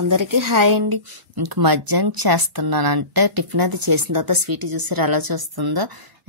అందరికీ హాయ్ అండి. ఇంక మధ్యాహ్నం చేస్తున్నాను. అంటే టిఫిన్ అది చేసిన తర్వాత స్వీట్ చూసారు ఎలా చూస్తుందో.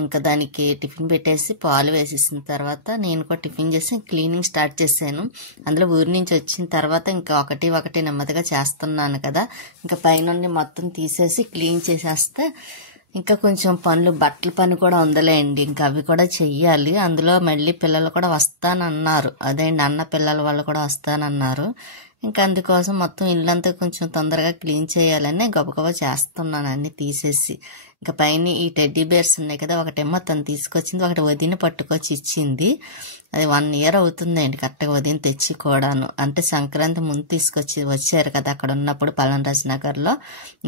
ఇంకా దానికి టిఫిన్ పెట్టేసి పాలు వేసేసిన తర్వాత నేను కూడా టిఫిన్ చేసి క్లీనింగ్ స్టార్ట్ చేశాను. అందులో ఊరి నుంచి వచ్చిన తర్వాత ఇంకా ఒకటి నెమ్మదిగా చేస్తున్నాను కదా. ఇంకా పైన మొత్తం తీసేసి క్లీన్ చేసేస్తే ఇంకా కొంచెం పనులు బట్టల పని కూడా ఉందలేండి. ఇంకా అవి కూడా చెయ్యాలి. అందులో మళ్ళీ పిల్లలు కూడా వస్తానన్నారు. అదేండి అన్న పిల్లల వాళ్ళు కూడా వస్తానన్నారు. ఇంకా అందుకోసం మొత్తం ఇల్లంతా కొంచెం తొందరగా క్లీన్ చేయాలని గబగబా చేస్తున్నాను అన్ని తీసేసి. ఇంకా పైన ఈ టెడ్డీ బేర్స్ ఉన్నాయి కదా, ఒకటేమో తను తీసుకొచ్చింది, ఒకటి వదిన పట్టుకొచ్చి ఇచ్చింది. అది 1 year అవుతుందండి కరెక్ట్గా వదిన తెచ్చి కూడాను. అంటే సంక్రాంతి ముందు వచ్చారు కదా అక్కడ ఉన్నప్పుడు పలనరాజ్ నగర్లో.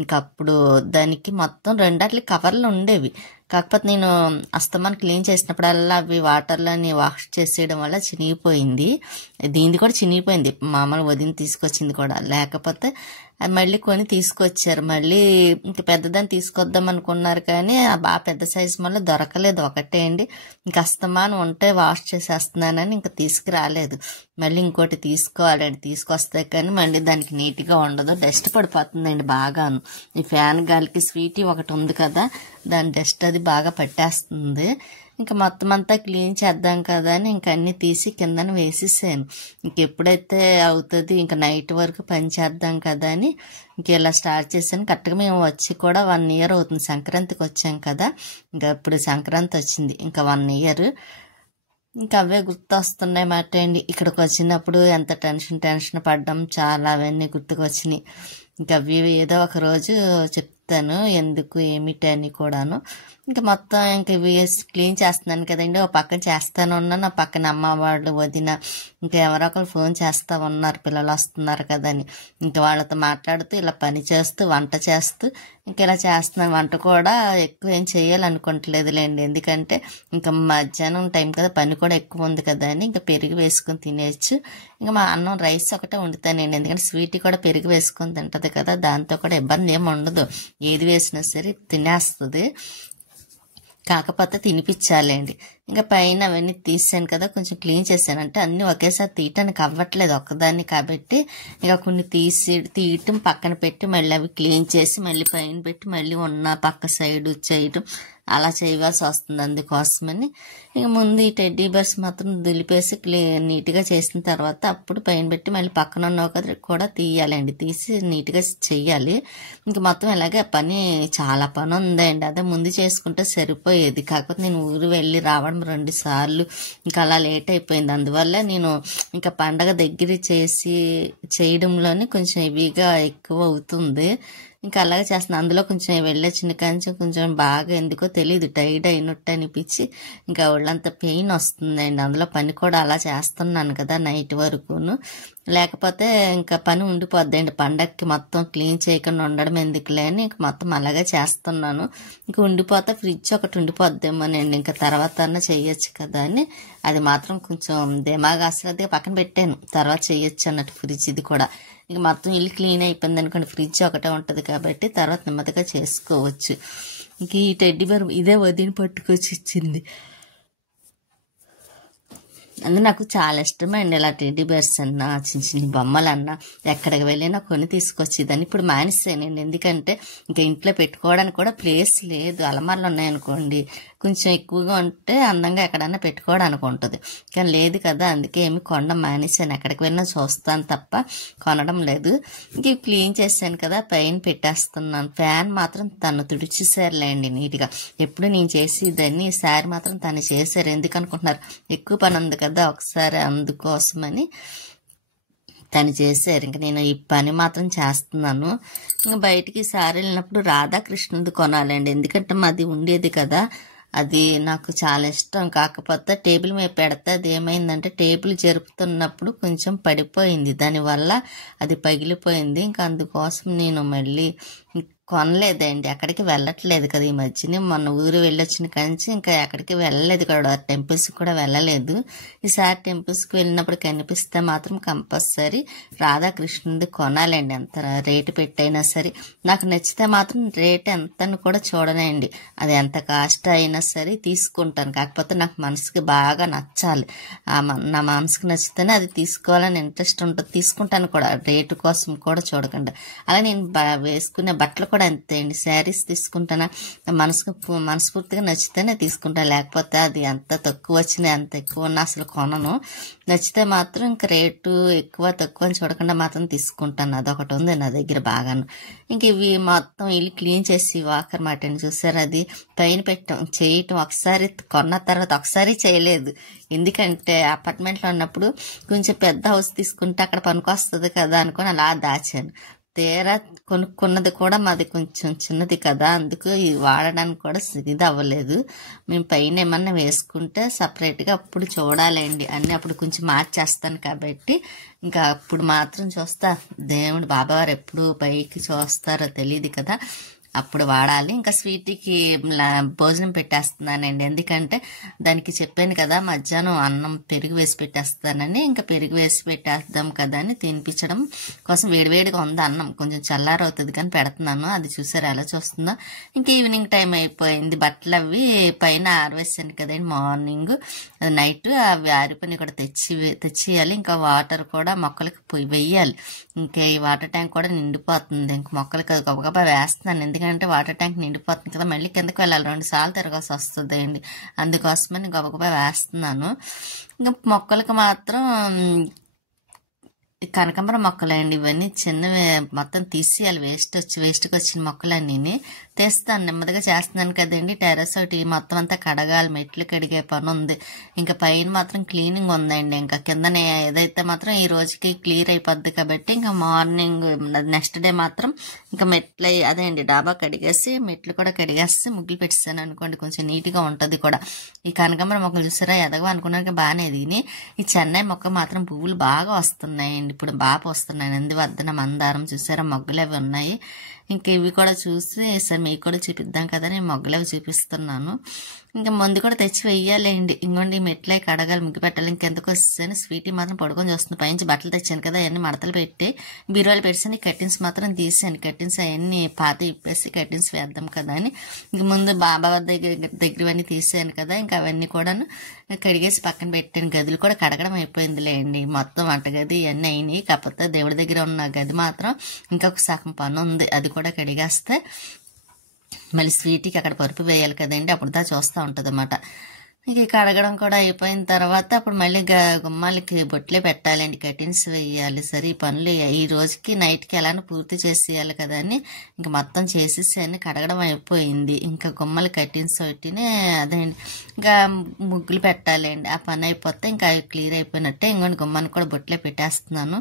ఇంకా అప్పుడు దానికి మొత్తం 2 కవర్లు ఉండేవి. కాకపోతే నేను అస్తమాన్ క్లీన్ చేసినప్పుడల్లా అవి వాటర్లోని వాష్ చేసేయడం వల్ల చినిగిపోయింది. దీనిది కూడా చినిగిపోయింది, మామూలు వదిన తీసుకొచ్చింది కూడా. లేకపోతే అది మళ్ళీ కొని తీసుకొచ్చారు. మళ్ళీ ఇంక పెద్దదాన్ని తీసుకొద్దాం అనుకున్నారు కానీ బాగా పెద్ద సైజు మళ్ళీ దొరకలేదు. ఒకటే అండి, ఇంక అస్తమానం ఉంటే వాష్ చేసేస్తున్నానని ఇంకా తీసుకురాలేదు. మళ్ళీ ఇంకోటి తీసుకోవాలండి. తీసుకొస్తే కానీ మళ్ళీ దానికి నీట్గా ఉండదు, డస్ట్ పడిపోతుందండి బాగాను. ఈ ఫ్యాన్ గాలికి స్వీటీ ఒకటి ఉంది కదా, దాని డస్ట్ అది బాగా పట్టేస్తుంది. ఇంకా మొత్తం అంతా క్లీన్ చేద్దాం కదా అని ఇంక అన్ని తీసి కిందన వేసేసాను. ఇంకెప్పుడైతే అవుతుంది ఇంకా నైట్ వరకు పని చేద్దాం కదా అని ఇంక ఇలా స్టార్ట్ చేశాను. కరెక్ట్గా మేము వచ్చి కూడా 1 year అవుతుంది. సంక్రాంతికి వచ్చాం కదా, ఇంకా ఇప్పుడు సంక్రాంతి వచ్చింది ఇంకా 1 year. ఇంకా అవే గుర్తొస్తున్నాయి మాట అండి. ఇక్కడికి వచ్చినప్పుడు ఎంత టెన్షన్ పడ్డం, చాలా అవన్నీ గుర్తుకొచ్చినాయి. ఇంకా అవి ఏదో ఒక రోజు చెప్తాను ఎందుకు ఏమిటి అని కూడాను. ఇంకా మొత్తం ఇంకా ఇవి క్లీన్ చేస్తున్నాను కదండి. ఒక పక్కన చేస్తాను ఉన్నాను, ఆ పక్కన అమ్మ వాళ్ళు వదిన ఇంకా ఎవరో ఒకరు ఫోన్ చేస్తూ ఉన్నారు, పిల్లలు వస్తున్నారు కదని. ఇంకా వాళ్ళతో మాట్లాడుతూ ఇలా పని చేస్తూ వంట చేస్తూ ఇంకా ఇలా చేస్తున్నాను. వంట కూడా ఎక్కువ ఏం చేయాలనుకుంటలేదులేండి, ఎందుకంటే ఇంకా మధ్యాహ్నం టైం కదా, పని కూడా ఎక్కువ ఉంది కదా అని ఇంకా పెరుగు వేసుకొని తినేయచ్చు. ఇంకా మా అన్నం రైస్ ఒకటే వండుతానండి, ఎందుకంటే స్వీట్ కూడా పెరుగు వేసుకొని తింటది కదా, దాంతో కూడా ఇబ్బంది ఏమి ఉండదు. ఏది వేసినా సరే తినేస్తుంది, కాకపోతే తినిపించాలండి. ఇంకా పైన అవన్నీ తీసాను కదా, కొంచెం క్లీన్ చేశాను. అంటే అన్నీ ఒకేసారి తీయటానికి అవ్వట్లేదు ఒక్కదాన్ని కాబట్టి ఇంకా కొన్ని తీయటం పక్కన పెట్టి మళ్ళీ అవి క్లీన్ చేసి మళ్ళీ పైన పెట్టి మళ్ళీ ఉన్న పక్క సైడ్ చేయటం అలా చేయవలసి వస్తుంది. అందుకోసమని ఇక ముందు ఈ టెడ్డీ బేర్స్ మాత్రం దులిపేసి నీట్గా చేసిన తర్వాత అప్పుడు పైన పెట్టి మళ్ళీ పక్కన ఉన్న ఒకటి కూడా తీయాలండి, తీసి నీట్గా చెయ్యాలి. ఇంక మొత్తం ఇలాగే పని చాలా పని ఉందండి. అదే ముందు చేసుకుంటే సరిపోయేది, కాకపోతే నేను ఊరు వెళ్ళి రావడం 2 సార్లు ఇంకా అలా లేట్ అయిపోయింది. అందువల్ల నేను ఇంకా పండగ దగ్గర చేయడంలోనే కొంచెం హెవీగా ఎక్కువ అవుతుంది. ఇంకా అలాగే చేస్తున్నాను. అందులో కొంచెం వెళ్ళొచ్చిన కానీ కొంచెం బాగా ఎందుకో తెలియదు టైర్డ్ అయినట్టు అనిపించి ఇంకా ఒళ్ళంతా పెయిన్ వస్తుందండి. అందులో పని కూడా అలా చేస్తున్నాను కదా నైట్ వరకును, లేకపోతే ఇంకా పని ఉండిపోద్దండి. పండగకి మొత్తం క్లీన్ చేయకుండా ఉండడం ఎందుకులే అని ఇంక మొత్తం అలాగే చేస్తున్నాను. ఇంక ఉండిపోతే ఫ్రిడ్జ్ ఒకటి ఉండిపోద్దేమోనండి, ఇంకా తర్వాత చెయ్యొచ్చు కదా అని అది మాత్రం కొంచెం దిమాగా అసలు పక్కన పెట్టాను, తర్వాత చెయ్యొచ్చు అన్నట్టు ఫ్రిడ్జ్ ఇది కూడా. ఇంక మొత్తం ఇల్లు క్లీన్ అయిపోయింది అనుకోండి, ఫ్రిడ్జ్ ఒకటే ఉంటుంది కాబట్టి తర్వాత నెమ్మదిగా చేసుకోవచ్చు. ఇంక ఈ టెడ్డీ బేర్ ఇదే వదిన పట్టుకొచ్చి ఇచ్చింది. అందుకే నాకు చాలా ఇష్టమండి ఇలా టెడ్డీ బేర్స్ అన్నా చిన్న బొమ్మలన్నా ఎక్కడికి వెళ్ళినా కొని తీసుకొచ్చేదాన్ని. ఇప్పుడు మానేసానండి, ఎందుకంటే ఇంకా ఇంట్లో పెట్టుకోవడానికి కూడా ప్లేస్ లేదు. అలమార్లు ఉన్నాయనుకోండి కొంచెం ఎక్కువగా ఉంటే అందంగా ఎక్కడన్నా పెట్టుకోవడానికి ఉంటుంది, కానీ లేదు కదా, అందుకే ఏమి కొనడం మానేసాను. ఎక్కడికి వెళ్ళినా చూస్తాను తప్ప కొనడం లేదు. ఇంక క్లీన్ చేశాను కదా, పైన పెట్టేస్తున్నాను. ఫ్యాన్ మాత్రం తను తుడిచేసారులేండి నీట్గా. ఎప్పుడు నేను చేసేదాన్ని, ఈసారి మాత్రం తను చేశారు. ఎందుకు అనుకుంటున్నారు, ఎక్కువ పని ఉంది కదా ఒకసారి, అందుకోసమని తను చేశారు. ఇంక నేను ఈ పని మాత్రం చేస్తున్నాను. ఇంకా బయటికి సారి వెళ్ళినప్పుడు రాధాకృష్ణుది కొనాలండి, ఎందుకంటే మాది ఉండేది కదా, అది నాకు చాలా ఇష్టం. కాకపోతే టేబుల్ మీద పెడితే అది ఏమైందంటే టేబుల్ జరుపుతున్నప్పుడు కొంచెం పడిపోయింది, దానివల్ల అది పగిలిపోయింది. ఇంకా అందుకోసం నేను మళ్ళీ కొనలేదండి, ఎక్కడికి వెళ్ళట్లేదు కదా ఈ మధ్యనే. మొన్న ఊరు వెళ్ళొచ్చిన కంచి ఇంకా ఎక్కడికి వెళ్ళలేదు కూడా, టెంపుల్స్ కూడా వెళ్ళలేదు. ఈసారి టెంపుల్స్కి వెళ్ళినప్పుడు కనిపిస్తే మాత్రం కంపల్సరీ రాధాకృష్ణుడి కొనాలండి, ఎంత రేటు పెట్టైనా సరే. నాకు నచ్చితే మాత్రం రేట్ ఎంతని కూడా చూడనండి, అది ఎంత కాస్ట్ అయినా సరే తీసుకుంటాను. కాకపోతే నాకు మనసుకి బాగా నచ్చాలి, నా మనసుకి నచ్చితేనే అది తీసుకోవాలని ఇంట్రెస్ట్ ఉంటుంది, తీసుకుంటాను కూడా, రేటు కోసం కూడా చూడకుండా. అలా నేను వేసుకునే బట్టలు కూడా అంతే అండి, శారీస్ తీసుకుంటానా మనస్ఫూర్తిగా నచ్చితేనే తీసుకుంటాను, లేకపోతే అది ఎంత తక్కువ వచ్చినా ఎంత ఎక్కువ ఉన్నా అసలు కొనను. నచ్చితే మాత్రం ఇంక రేటు ఎక్కువ తక్కువ అని చూడకుండా మాత్రం తీసుకుంటాను. అదొకటి ఉంది నా దగ్గర బాగాను. ఇంక ఇవి మొత్తం ఇల్లు క్లీన్ చేసి వాకర్ మాట అండి, చూసారు అది పైన చేయటం ఒకసారి కొన్న తర్వాత ఒకసారి చేయలేదు. ఎందుకంటే అపార్ట్మెంట్లో ఉన్నప్పుడు కొంచెం పెద్ద హౌస్ తీసుకుంటే అక్కడ పనికొస్తుంది కదా అనుకుని అలా దాచాను. తీరా కొనుక్కున్నది కూడా మాది కొంచెం చిన్నది కదా, అందుకు ఇది వాడడానికి కూడా ఇది అవ్వలేదు. మేము పైన ఏమన్నా వేసుకుంటే సపరేట్గా అప్పుడు చూడాలండి అన్నీ, అప్పుడు కొంచెం మార్చేస్తాను కాబట్టి ఇంకా అప్పుడు మాత్రం చూస్తా. దేవుడు బాబావారు ఎప్పుడు పైకి చూస్తారో తెలియదు కదా, అప్పుడు వాడాలి. ఇంకా స్వీట్కి భోజనం పెట్టేస్తున్నానండి, ఎందుకంటే దానికి చెప్పాను కదా మధ్యాహ్నం అన్నం పెరుగు వేసి పెట్టేస్తానని, ఇంకా పెరుగు వేసి పెట్టేద్దాం కదా అని తినిపించడం కోసం వేడివేడిగా ఉంది అన్నం, కొంచెం చల్లారవుతుంది కానీ పెడుతున్నాను. అది చూసారు ఎలా చూస్తుందో. ఇంకా ఈవినింగ్ టైం అయిపోయింది, బట్టలు అవి పైన ఆరవేసాను కదండి మార్నింగ్, అది నైట్ అవి ఆరిపోయి కూడా తెచ్చియాలి. ఇంకా వాటర్ కూడా మొక్కలకి వెయ్యాలి. ఇంకా ఈ వాటర్ ట్యాంక్ కూడా నిండిపోతుంది, ఇంక మొక్కలకి అది గబగబా వేస్తున్నాను, ఎందుకంటే వాటర్ ట్యాంక్ నిండిపోతుంది కదా, మళ్ళీ కిందకి వెళ్ళాలి, 2 సార్లు తిరగాల్సి వస్తుంది అండి, అందుకోసమని గబగబా వేస్తున్నాను. ఇంకా మొక్కలకు మాత్రం కనకాంబరం మొక్కలండి, ఇవన్నీ చిన్నవి మొత్తం తీసేయాలి, వేస్ట్కి వచ్చిన మొక్కలన్నీ తీస్తాను, నెమ్మదిగా చేస్తున్నాను కదండి. టెర్రస్ ఒకటి మొత్తం అంతా కడగాలి, మెట్లు కడిగే పని ఉంది. ఇంకా పైన మాత్రం క్లీనింగ్ ఉందండి, ఇంకా కిందనే ఏదైతే మాత్రం ఈ రోజుకి క్లియర్ అయిపోద్ది కాబట్టి ఇంకా మార్నింగ్ నెక్స్ట్ డే మాత్రం ఇంకా మెట్లు అదే అండి డాబా కడిగేసి మెట్లు కూడా కడిగేసి ముగ్గులు పెట్టేసాను అనుకోండి, కొంచెం నీట్గా ఉంటుంది కూడా. ఈ కనకాంబరం మొక్కలు చూసారా ఎదగవ అనుకున్నాక బాగానే ఎదిగినాయి. ఈ చెన్నై మొక్క మాత్రం పువ్వులు బాగా వస్తున్నాయండి, ఇప్పుడు బాగా వస్తున్నాయి. నందివర్ధన మందారం చూసారా మొగ్గలు అవి ఉన్నాయి. ఇంక ఇవి కూడా చూసి సార్ మీకు కూడా చూపిద్దాం కదా నేను మొగ్గలు అవి చూపిస్తున్నాను. ఇంకా ముందు కూడా తెచ్చి వెయ్యాలండి, ఇంకోండి మెట్లే కడగాలి, ముగ్గు పెట్టాలి. ఇంకెందుకు వస్తాను స్వీటీ మాత్రం పడుకొని చూస్తుంది. పైనుంచి బట్టలు తెచ్చాను కదా అవన్నీ మడతలు పెట్టి బీరువాలు పెట్టాను, కర్టెన్స్ మాత్రం తీసాను. కర్టెన్స్ అవన్నీ పాత ఇప్పేసి కర్టెన్స్ వేద్దాం కదా అని ఇంక ముందు బాబా దగ్గరవన్నీ తీసాను కదా, ఇంకా అవన్నీ కూడాను కడిగేసి పక్కన పెట్టాను. గదులు కూడా కడగడం అయిపోయిందిలేండి, మొత్తం వంటగది ఇవన్నీ అయినాయి. కాకపోతే దేవుడి దగ్గర ఉన్న గది మాత్రం ఇంకొక సగం పని ఉంది, అది కూడా కడిగేస్తే మళ్ళీ స్వీట్కి అక్కడ పరుపు వేయాలి కదండి, అప్పుడు దా చూస్తూ ఉంటుంది అన్నమాట. ఇక కడగడం కూడా అయిపోయిన తర్వాత అప్పుడు మళ్ళీ గుమ్మాలకి బొట్లే పెట్టాలండి, కర్టెన్స్ వేయాలి. సరే ఈ పనులు ఈ రోజుకి నైట్కి ఎలానో పూర్తి చేసేయాలి కదా అని ఇంకా మొత్తం చేసేసాను. కడగడం అయిపోయింది, ఇంకా గుమ్మలు కర్టెన్స్ పెట్టినే అదే ఇంకా ముగ్గులు పెట్టాలండి. ఆ పని అయిపోతే ఇంకా క్లియర్ అయిపోయినట్టే. ఇంకొన్ని గుమ్మానికి కూడా బొట్లే పెట్టేస్తున్నాను.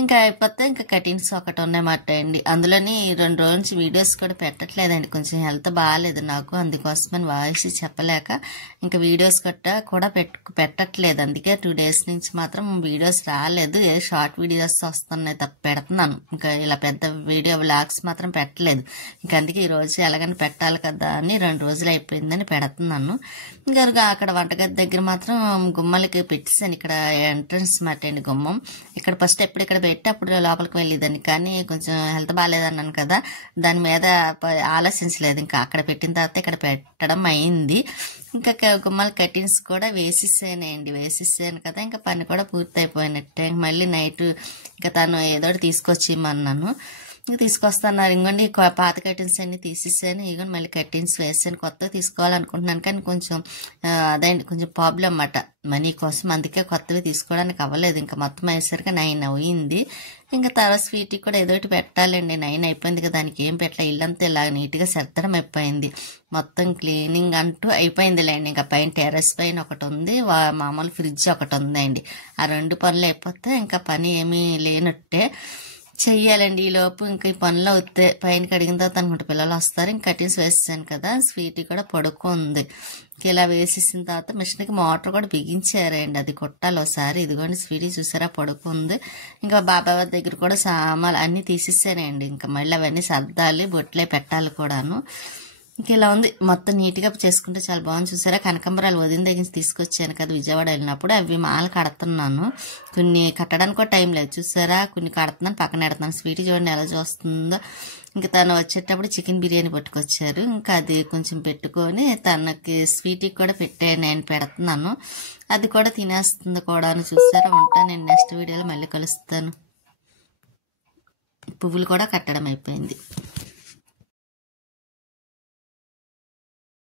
ఇంకా అయిపోతే ఇంకా కటింగ్స్ ఒకటి ఉన్నాయన్నమాట అండి. అందులోని 2 రోజుల నుంచి వీడియోస్ కూడా పెట్టట్లేదండి, కొంచెం హెల్త్ బాగాలేదు నాకు, అందుకోసమని వాయిస్ చెప్పలేక ఇంకా వీడియోస్ కూడా పెట్టట్లేదు. అందుకే 2 days నుంచి మాత్రం వీడియోస్ రాలేదు, ఏ షార్ట్ వీడియోస్ వస్తున్నాయి తప్ప పెడుతున్నాను. ఇంకా ఇలా పెద్ద వీడియో వ్లాగ్స్ మాత్రం పెట్టలేదు. ఇంకా అందుకే ఈ రోజు ఎలాగని పెట్టాలి కదా అని 2 రోజులు అయిపోయిందని పెడుతున్నాను. ఇంకా అక్కడ వంటగది దగ్గర మాత్రం గుమ్మలకి పెట్టేసాను. ఇక్కడ ఎంట్రన్స్ మాట అండి గుమ్మం, ఇక్కడ ఫస్ట్ ఎప్పుడు ఇక్కడ పెట్టి అప్పుడు లోపలికి వెళ్ళేదాన్ని, కానీ కొంచెం హెల్త్ బాగాలేదన్నాను కదా, దాని మీద ఆలోచించలేదు. ఇంకా అక్కడ పెట్టిన తర్వాత ఇక్కడ పెట్టడం అయింది. ఇంకా గుమ్మాల కర్టెన్స్ కూడా వేసేసాను కదా, ఇంకా పని కూడా పూర్తి అయిపోయినట్టే. మళ్ళీ నైట్ ఇంకా తను ఏదో తీసుకొచ్చి ఇమ్మన్నాను, ఇంకా తీసుకొస్తున్నారు. ఇంకోండి పాత కర్టెన్స్ అన్ని తీసేసాను, ఇగోండి మళ్ళీ కర్టెన్స్ వేసాను. కొత్తగా తీసుకోవాలనుకుంటున్నాను కానీ కొంచెం అదేండి కొంచెం ప్రాబ్లం అన్నమాట మనీ కోసం, అందుకే కొత్తవి తీసుకోవడానికి అవ్వలేదు. ఇంకా మొత్తం అయ్యేసరికి 9 అయింది. ఇంకా తర్వాత స్వీట్కి కూడా ఏదో ఒకటి పెట్టాలండి, 9 అయిపోయింది కదా, దానికి ఏం పెట్టలే. ఇల్లంతా ఇలా నీట్గా సర్దడం అయిపోయింది, మొత్తం క్లీనింగ్ అంటూ అయిపోయిందిలేండి. ఇంకా పైన టెర్రస్ పైన ఒకటి ఉంది, మామూలు ఫ్రిడ్జ్ ఒకటి ఉందండి. ఆ 2 పనులు అయిపోతే ఇంకా పని ఏమీ లేనట్టే. చెయ్యాలండి. ఈ లోపు ఇంకా ఈ పనులు అవుతే పైన కడిగిన తర్వాత అనుకుంటే పిల్లలు వస్తారు. ఇంక కటిన్స్ వేసేసాను కదా, స్వీట్ కూడా పడుకుంది. ఇలా వేసేసిన తర్వాత మిషన్కి మోటార్ కూడా బిగించారండి, అది కొట్టాలి ఒకసారి. ఇదిగోండి స్వీట్ చూసారా పడుకుంది. ఇంకా బాబాయ్ దగ్గర కూడా సామాన్లు అన్నీ తీసేసానండి. ఇంకా మళ్ళీ అవన్నీ సర్దాలి, బొట్లే పెట్టాలి కూడాను. ఇంక ఇలా ఉంది, మొత్తం నీట్గా చేసుకుంటే చాలా బాగుంది. చూసారా కనకాంబరాలు వదిన దగ్గర తీసుకొచ్చాను కదా విజయవాడ వెళ్ళినప్పుడు, అవి మాలు కడుతున్నాను. కొన్ని కట్టడానికి కూడా టైం లేదు. చూసారా కొన్ని కడుతున్నాను, పక్కన పెడుతున్నాను. స్వీట్ చూడండి ఎలా చూస్తుందో. ఇంకా తను వచ్చేటప్పుడు చికెన్ బిర్యానీ పట్టుకొచ్చారు, ఇంకా అది కొంచెం పెట్టుకొని తనకి స్వీట్కి కూడా నేను పెడుతున్నాను. అది కూడా తినేస్తుంది కూడా. చూసారా ఉంటాను నేను నెక్స్ట్ వీడియోలో మళ్ళీ కలుస్తాను. పువ్వులు కూడా కట్టడం అయిపోయింది.